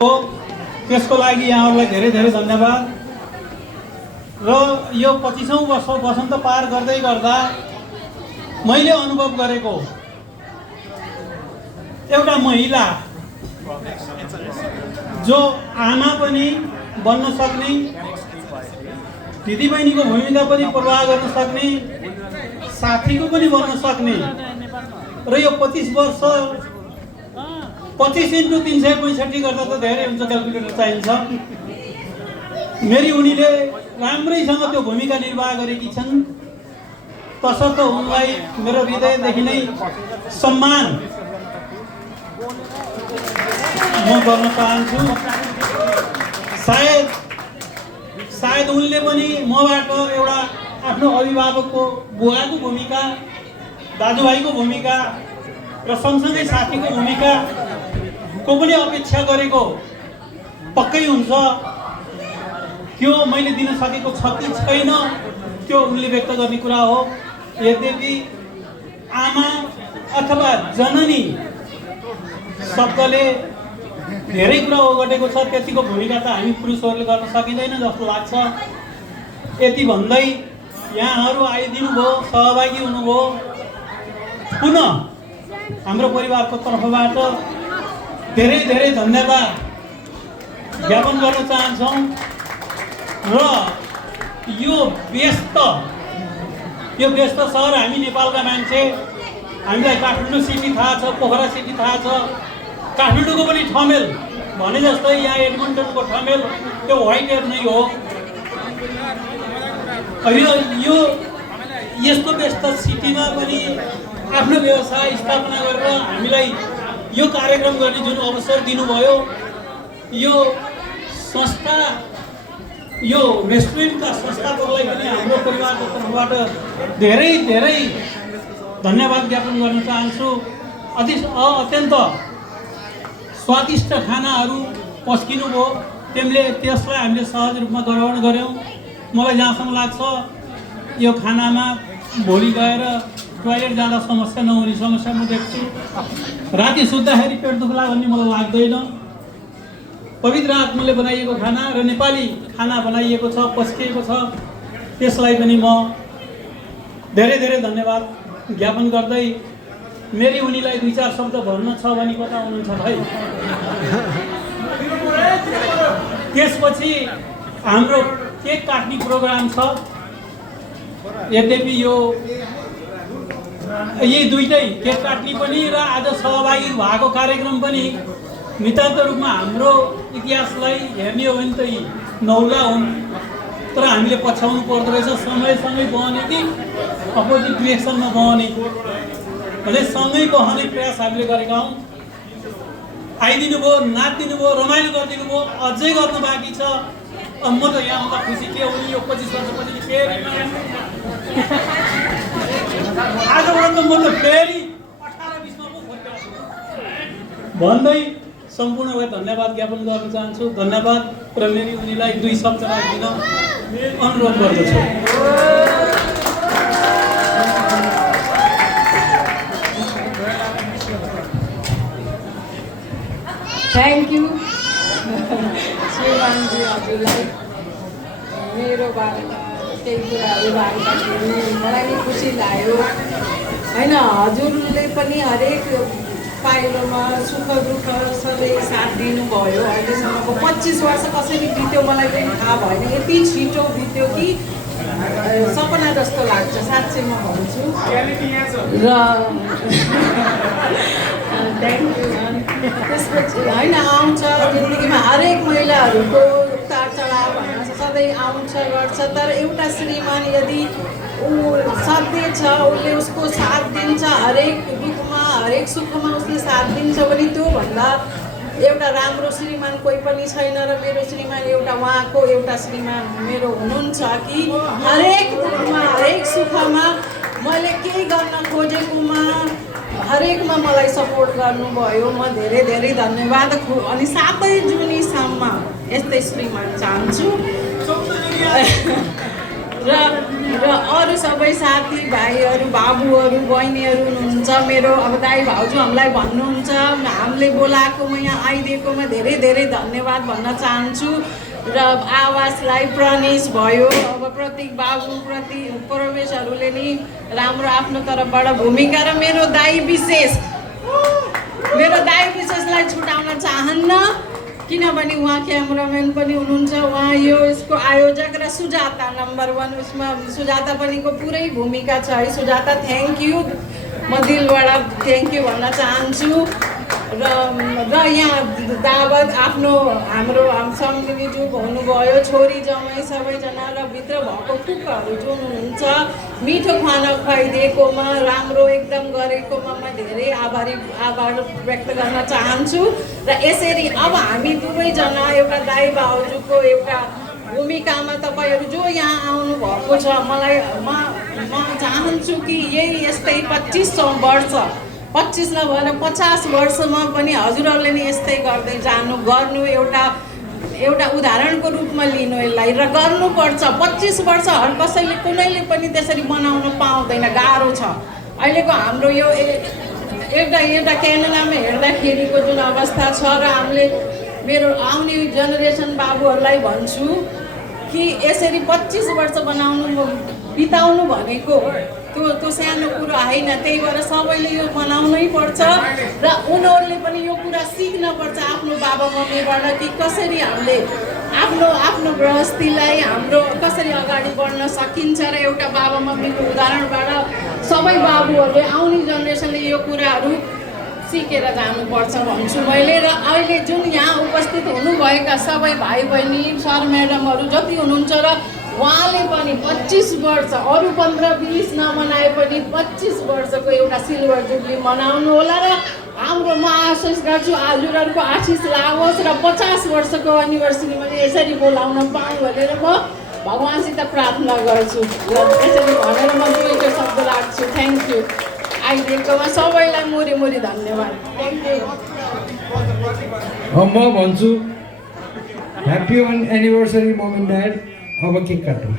हो त्यसको लागि यहाँहरूलाई धेरै धेरै धन्यवाद। र यो 25औं वर्ष वसन्त पार गर्दै गर्दा मैले अनुभव गरेको एउटा महिला जो आमा पनि बन्न सक्ने, दिदीबहिनीको भूमिका पनि प्रवाह गर्न सक्ने, साथीको पनि बन्न सक्ने र यो 25 वर्ष 25 × 365 गर्दा त धेरै हुन्छ, क्यालकुलेटर चाहिन्छ। मेरी उनीले राम्रैसँग त्यो भूमिका निर्वाह गरेकी छन्, तसर्थ उनलाई मेरो हृदयदेखि नै सम्मान म गर्न चाहन्छु। सायद उनले पनि मबाट एउटा आफ्नो अभिभावकको, बुवाको भूमिका, दाजुभाइको भूमिका र सँगसँगै साथीको भूमिका को पनि अपेक्षा गरेको पक्कै हुन्छ। त्यो मैले दिन सकेको छ कि छैन त्यो उनले व्यक्त गर्ने कुरा हो। यद्यपि आमा अथवा जननी शब्दले धेरै कुरा ओगटेको छ, त्यतिको भूमिका त हामी पुरुषहरूले गर्न सकिँदैन जस्तो लाग्छ। यति भन्दै यहाँहरू आइदिनु भयो, सहभागी हुनुभयो। पुनः हाम्रो परिवारको तर्फबाट धेरै धेरै धन्यवाद ज्ञापन गर्न चाहन्छौँ। र यो व्यस्त सहर, हामी नेपालका मान्छे, हामीलाई काठमाडौँ सिटी थाहा छ, पोखरा सिटी थाहा छ, काठमाडौँको पनि ठमेल भने जस्तै यहाँ एडमन्टनको ठमेल त्यो व्हाइट एयर नै हो। यो यस्तो व्यस्त सिटीमा पनि आफ्नो व्यवसाय स्थापना गरेर हामीलाई यो कार्यक्रम गर्ने जुन अवसर दिनुभयो, यो संस्था, यो रेस्टुरेन्टका संस्थापकलाई पनि हाम्रो परिवारको तर्फबाट धेरै धेरै धन्यवाद ज्ञापन गर्न चाहन्छु। अत्यन्त स्वादिष्ट खानाहरू पस्किनु भयो, त्यसलाई हामीले सहज रूपमा ग्रहण गऱ्यौँ। मलाई जहाँसम्म लाग्छ यो खानामा भोलि गएर टोयलेट जाँदा समस्या नहुने समस्या म देख्छु। राति सुत्दाखेरि पेट दुख्ला भन्ने मलाई लाग्दैन। पवित्र आत्माले बनाइएको खाना र नेपाली खाना बनाइएको छ, पस्किएको छ, त्यसलाई पनि म धेरै धेरै धन्यवाद ज्ञापन गर्दै मेरी उनीलाई 2-4 शब्द भन्न छ भने कता हुनुहुन्छ भाइ? त्यसपछि हाम्रो केक काट्ने प्रोग्राम छ। यद्यपि यी दुईटै, केक काट्ने पनि र आज सहभागी भएको कार्यक्रम पनि नितान्त रूपमा हाम्रो इतिहासलाई हेर्ने हो भने त यी नौला हुन्, तर हामीले पछ्याउनु पर्दो रहेछ। समयसँगै बहने कि अपोजिट डिरेक्सनमा बहने भने सँगै बहने प्रयास हामीले गरेका हौँ। आइदिनु भयो, नाचिदिनु भयो, रमाइलो गरिदिनु भयो, अझै गर्नु बाँकी छ। म त यहाँ आउँदा खुसी के उनी यो 25 वर्षपछि फेरि आजबाट त म त फेरि 18-20मा पो खोज्छु भन्दै सम्पूर्णलाई धन्यवाद ज्ञापन गर्न चाहन्छु। धन्यवाद र मेरी उनीलाई 2 शब्द राखिदिन अनुरोध गर्दछु। थ्याङ्क यू श्रीमानजी, हजुरलाई मेरो बारेमा केही कुराहरू भन्दाखेरि मलाई नि खुसी लाग्यो होइन। हजुरले पनि हरेक पाइलोमा सुख दुःख सबै साथ दिनुभयो। अहिलेसम्मको 25 वर्ष कसरी बित्यो मलाई पनि थाहा भएन, यति छिटो बित्यो कि सपना जस्तो लाग्छ, साँच्चै म भन्छु। र थ्याङ्क यू। त्यसपछि होइन, आउँछ जिन्दगीमा हरेक महिलाहरूको उतार चढाव भन्न सधैँ आउँछ गर्छ, तर एउटा श्रीमान यदि ऊ सधैँ छ, उसले उसको साथ दिन्छ, हरेक दुःखमा हरेक सुखमा उसले साथ दिन्छ भने त्योभन्दा एउटा राम्रो श्रीमान कोही पनि छैन। र मेरो श्रीमान एउटा, उहाँको एउटा श्रीमान मेरो हुनुहुन्छ कि हरेक दुःखमा हरेक सुखमा मैले केही गर्न खोजेकोमा हरेकमा मलाई सपोर्ट गर्नुभयो। म धेरै धेरै धन्यवाद। अनि सातै जुनीसम्म यस्तै श्रीमान चाहन्छु। र अरू सबै साथीभाइहरू बाबुहरू बहिनीहरू हुनुहुन्छ मेरो अब दाइ भाउजू हामीलाई भन्नुहुन्छ हामीले बोलाएकोमा यहाँ आइदिएकोमा धेरै धेरै धन्यवाद भन्न चाहन्छु र आवासलाई प्रनिस भयो अब प्रतीक बाबु प्रति प्रवेशहरूले नि राम्रो आफ्नो तर्फबाट भूमिका र मेरो दाइ विशेषलाई छुटाउन चाहन्न किनभने उहाँ क्यामराम्यान पनि हुनुहुन्छ उहाँ यसको आयोजक र सुजाता नम्बर 1 उसमा सुजाता पनिको पुरै भूमिका छ है सुजाता थ्याङ्क यू म दिलबाट थ्याङ्क यू भन्न चाहन्छु र यहाँ दावत हाम्रो सम्झिनीज्यू हुनुभयो छोरी जमाई सबैजना र भित्र भएको कुकहरू जो हुनुहुन्छ मिठो खाना खुवाइदिएकोमा राम्रो एकदम गरेकोमा म धेरै आभार व्यक्त गर्न चाहन्छु र यसरी अब हामी दुवैजना एउटा दाइ भाउजूको एउटा भूमिकामा तपाईँहरू जो यहाँ आउनु भएको छ मलाई म चाहन्छु कि यही यस्तै 25 वर्ष 25 नभएर 50 वर्षमा पनि हजुरहरूले नि यस्तै गर्दै गर्नु एउटा उदाहरणको रूपमा लिनु यसलाई र गर्नुपर्छ 25 वर्ष हर कसैले कुनैले पनि त्यसरी बनाउन पाउँदैन गाह्रो छ अहिलेको हाम्रो यो एउटा क्यानाडामा हेर्दाखेरिको जुन अवस्था छ र हामीले मेरो आउने जेनेरेसन बाबुहरूलाई भन्छु कि यसरी 25 वर्ष बिताउनु भनेको त्यो सानो कुरा होइन त्यही भएर सबैले यो बनाउनै पर्छ र उनीहरूले पनि यो कुरा सिक्नपर्छ आफ्नो बाबा मम्मीबाट कि कसरी हामीले आफ्नो गृहस्थीलाई हाम्रो कसरी अगाडि बढ्न सकिन्छ र एउटा बाबा मम्मीको उदाहरणबाट सबै बाबुहरूले आउने जेनेरेसनले यो कुराहरू सिकेर जानुपर्छ भन्छु मैले र अहिले जुन यहाँ उपस्थित हुनुभएका सबै भाइ बहिनी सर म्याडमहरू जति हुनुहुन्छ र उहाँले पनि 25 वर्ष अरू 15-20 नमनाए पनि 25 वर्षको एउटा सिल्भर जुब्ली मनाउनु होला र हाम्रो म आशिष गर्छु हजुरहरूको आशिष लागोस् र 50 वर्षको एनिभर्सरीमा यसरी बोलाउन पाऊँ भनेर म भगवान्सित प्रार्थना गर्छु र यसरी भनेर म दुईको शब्द राख्छु थ्याङ्क यू आइदिएकोमा सबैलाई मुरी धन्यवाद थ्याङ्क यू म भन्छु happy anniversary momo and dad अब केक काटौँ